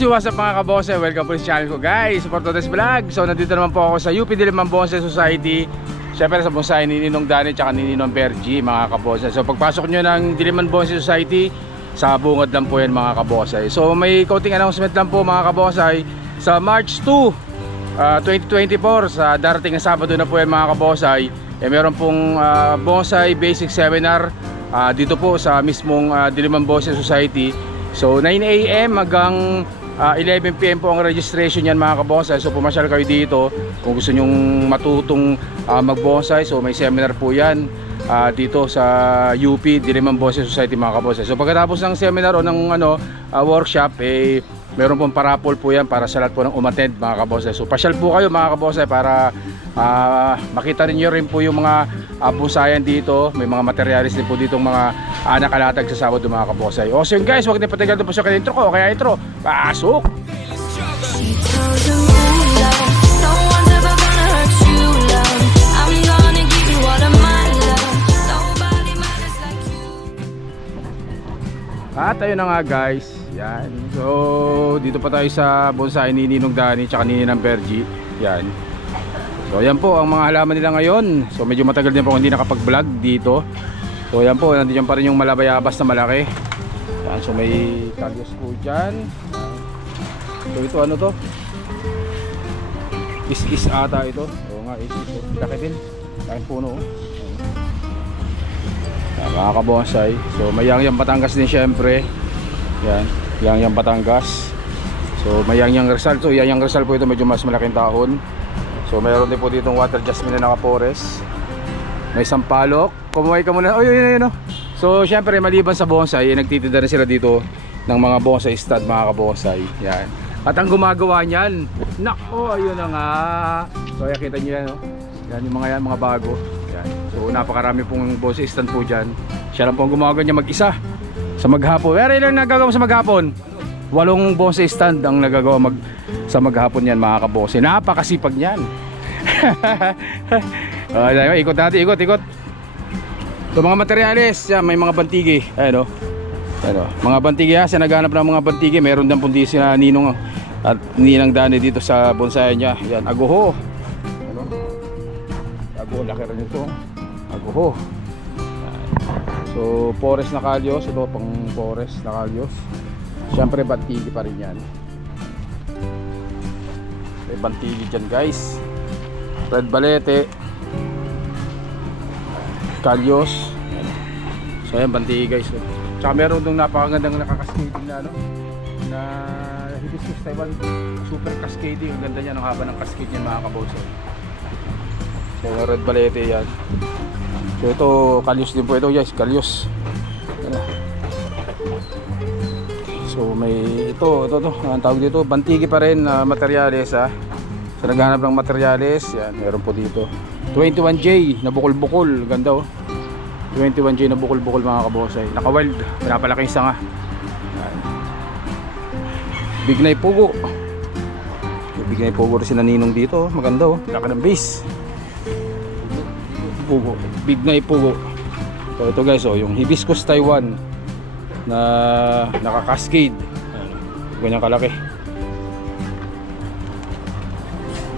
What's up mga kabose, welcome po sa channel ko guys, support today's vlog. So nandito naman po ako sa UP Diliman Bonsai Society, syempre sa bonsai ni Ninong Danny tsaka ni Ninong Bergie mga kabose. So pagpasok nyo ng Diliman Bonsai Society, sa bungad lang po yan mga kabose. So may coating announcement lang po mga kabose. Sa March 2, 2024, sa darating na Sabado na po yan mga kabose, meron pong bonsai basic seminar dito po sa mismong Diliman Bonsai Society. So 9 AM hanggang 11 PM po ang registration yan mga kabonsai. So pumasyal kayo dito kung gusto nyong matutong mag-bonsai. So may seminar po yan dito sa UP Diliman Bonsai Society mga kabonsai. So pagkatapos ng seminar o ng workshop, meron pong parapol po yan para sa lahat po ng umattend mga kabonsai. So pasyal po kayo mga kabonsai para makita niyo rin po yung mga bonsayan dito. May mga materialis din po dito mga nakalatag sa Sabado mga kabonsai. O so yun guys, huwag na patagal na po sa intro ko. Kaya intro, pasok! At ayun na nga guys, yan. So dito pa tayo sa bonsai ni Ninong Danny tsaka ni Ninang Bergie. Yan. So yan po ang mga halaman nila ngayon. So medyo matagal din po hindi nakapag-vlog dito. So yan po, nandiyan pa rin yung malabayabas na malaki. Yan, so may kagyos po dyan. So ito ano to? Is ata ito. Oo nga, is. Laki din. Laking puno. Yan, mga kabonsai. So may Yang Batangas din syempre. Yan, Yang Batangas. So may Yang Rizal. So Yang Rizal po ito medyo mas malaking tahon. So mayroon din po ditong water jasmine na naka-forest. May sampalok. Kumuhay ka muna. Oh, yun. So syempre maliban sa bonsai, nagtitinda rin sila dito ng mga bonsai stud mga kabonsai. Yan. At ang gumagawa niyan, nako, ayun na nga. So kita niyo yan, no? Yan yung mga bago. Yan. So napakarami pong bonsai stand po diyan. Siya lang po ang gumagawa niya mag-isa sa maghapon. Pero ilan nagagawa sa maghapon? 8 bonsai stand ang nagagawa sa maghapon yan mga kabonsai. Napakasipag niyan. Ikot natin, ikot. So mga materyales, yan, may mga bantigi. Ayan o. Mga bantigi ha, siya naghanap ng mga bantigi. Meron din pundi si Ninong at Ninang Danny dito sa bonsai niya. Yan, aguho. Ano? Aguho, laki rin ito. Aguho. So forest na kalyos. Ito pang forest na kalyos. Siyempre bantigi pa rin yan. May bantigi dyan guys. Red balete, kalyos. So ayan, bantigi guys. Tsaka meron dong napakagandang nakakascading na na hibiscus Taiwan super cascading. Ang ganda niya ng haba ng cascade niya mga kabonsai. So red balete yan. So ito kalyos din po ito guys, kalyos. So may ito ang tawag dito, bantigi pa rin na materyales ha. So naghanap ng materyales, yan, meron po dito 21J na bukol-bukol, ganda oh. 21J na bukol-bukol mga kabonsai, naka-wild, pinapalaki yung sanga. Yan. Bignay pugo. Bignay pugo rin si Ninong dito, maganda oh, laki ng base. Pugo, bignay pugo. So ito guys oh, yung hibiscus Taiwan na naka-cascade. Ganyan kalaki.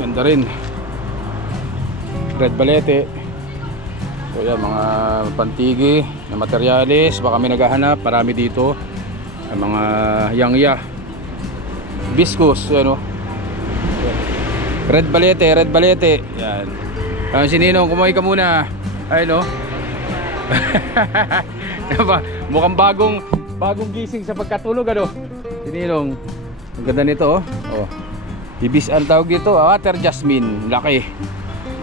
Ganda rin. Red balete. So yan, mga pantigi na materyales. Baka may naghahanap, marami dito. Mga yangya, hibiscus, ano. Red balete. Yan. Si Ninong, kumuhay ka muna. Ayun, no. Mukhang bagong gising sa pagkatulog, ano. Si Ninong. Ang ganda nito oh. Oh. Ibis ang tawag dito, water jasmine, laki.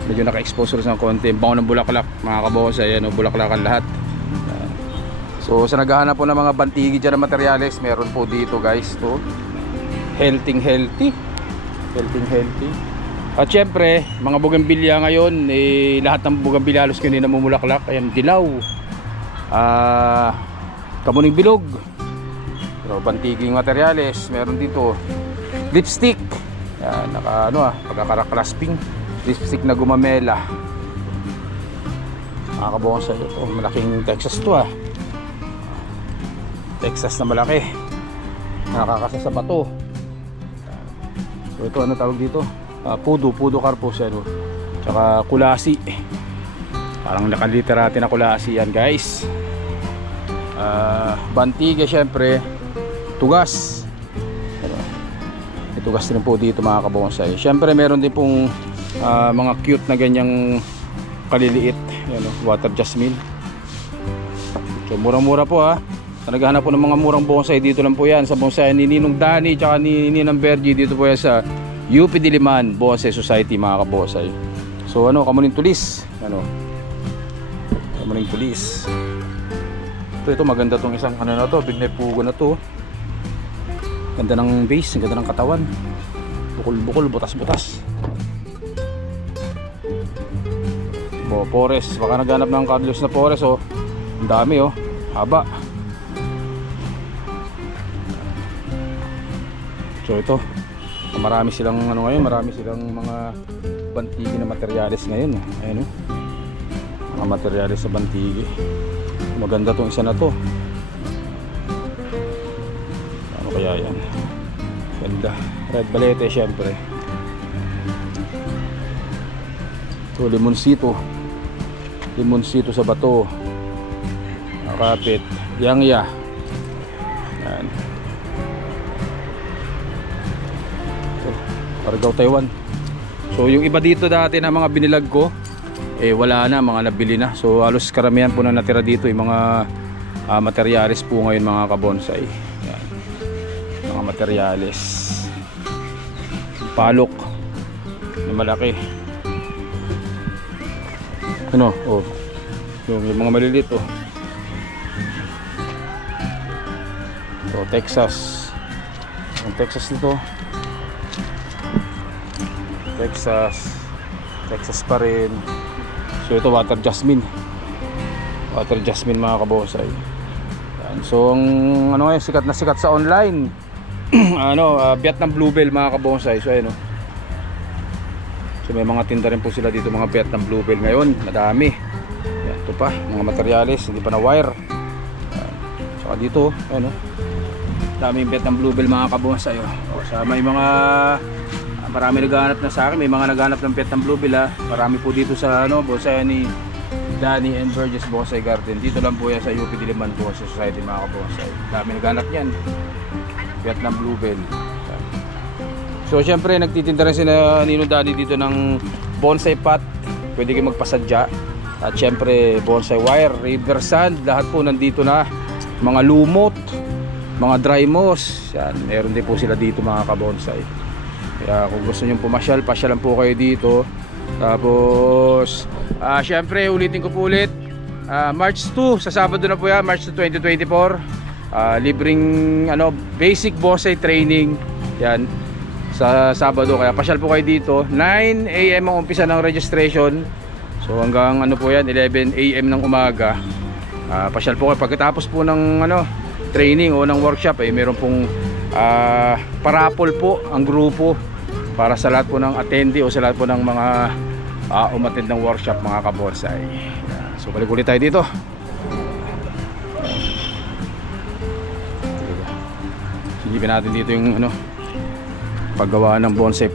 Medyo naka-expose ng konti, bango ng bulaklak, mga kabonsay, ano, bulaklakan lahat. So sa naghahanap po ng mga bantigi dyan na materyales, meron po dito guys, to. Healthy. At syempre, mga bugambilya ngayon, lahat ng bugambilya halos kanina namumulaklak. Ayan, dilaw, kamuning bilog, pero bantiging materyales, meron dito. Lipstick, yan, pagkakaraklasping lipstick na gumamela. Mga kabonsay, ito, malaking Texas to Texas na malaki, nakakasa sa bato. So ito, ano tawag dito? Pudo carpus yan, tsaka kulasi, parang nakaliterate na kulasi yan guys. Bantiga syempre, tugas. May tugas din po dito mga kabonsay. Syempre meron din pong mga cute na ganyang kaliliit, yan, water jasmine. So murang-mura po Sa naghahanap po ng mga murang bonsai, dito lang po yan sa bonsai ni Ninong Danny tsaka ni Ninang Bergie. Dito po yan sa UP Diliman Bonsai Society mga kabonsai. So kamuning tulis, kamuning tulis. Ito maganda tong isang na to, big neck pugo na to. Ganda ng base, ganda ng katawan, bukol butas Pores, baka naghanap ng Carlos na Pores ang dami haba. So ito, marami silang marami silang mga bantigi na materyales ngayon. Ayun mga materyales sa bantigi. Maganda tong isa na to. Ano kaya yan? Ganda. Red balete syempre. Ito limonsito sa bato. Nakapit. Yangya. Yan. Paragaw Taiwan. So yung iba dito dati na mga binilag ko, wala na, mga nabili na. So halos karamihan po na natira dito yung mga materyales po ngayon mga kabonsai. Yan. Mga materyales. Palok na malaki. Yung mga maliliit So Texas. Yung Texas nito. Texas pa rin. So ito water jasmine mga kabonsai. Yan. So ang sikat na sikat sa online Vietnam Bluebell mga kabonsai. So ayun So may mga tinda rin po sila dito, mga Vietnam Bluebell ngayon, madami. Yan, ito pa mga materyales, hindi pa na wire. Saka dito daming Vietnam Bluebell mga kabonsai. Sa may mga marami naghahanap na sa akin, may mga naghahanap ng Vietnam Bluebell marami po dito sa bonsai ni Danny and Burgess Bonsai Garden. Dito lang po yan sa UP Diliman Bonsai Society mga kabonsai. Dami naghahanap yan, Vietnam Bluebell. So syempre nagtitinda rin sila Ninong Danny dito ng bonsai pot, pwede kayo magpasadya. At syempre bonsai wire, river sand, lahat po nandito na. Mga lumot, mga dry moss, yan, meron din po sila dito mga kabonsai. Kaya kung gusto nyo pumasyal, pasyalan po kayo dito. Tapos syempre ulitin ko po ulit, March 2, sa Sabado na po yan, March 2, 2024. Libreng basic bonsai training yan sa Sabado, kaya pasyal po kayo dito. 9 AM ang umpisa ng registration. So hanggang po yan, 11 AM ng umaga. Pasyal po kayo. Pagkatapos po ng training o ng workshop, meron pong parapol po ang grupo para sa lahat po ng attendee o sa lahat po ng mga umattend ng workshop mga kabonsai. So balik ulit tayo dito. Silipin natin dito yung paggawa ng bonsai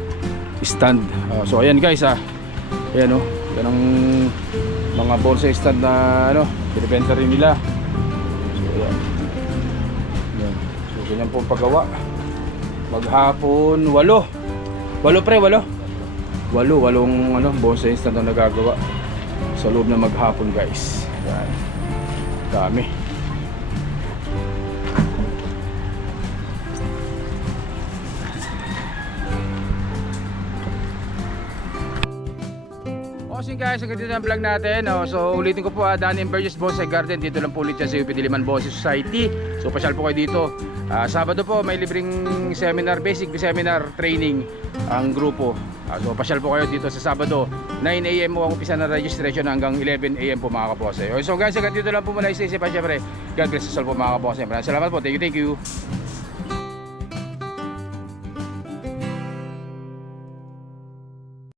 stand. So ayan guys ayan yan ang mga bonsai stand na binibenta rin nila. So ayan. So ganyan po ang paggawa. Maghapon 8 bonsai stand ang nagagawa sa loob na maghapon guys. Ayan. Dami. bossing guys, ang ganito ng vlog natin. So ulitin ko po, Danny and Burgess Bonsai Garden. Dito lang po ulit siya sa UP Diliman Bonsai Society. So pasyal po kayo dito. Sabado po may libreng seminar, basic seminar training ang grupo. So pasyal po kayo dito sa Sabado. 9 AM po ang umpisa ng registration hanggang 11 AM po mga kabose. So guys, hanggang dito lang po muna. Stay safe pa syempre. God bless us all po mga kabose. Maraming salamat po. Thank you.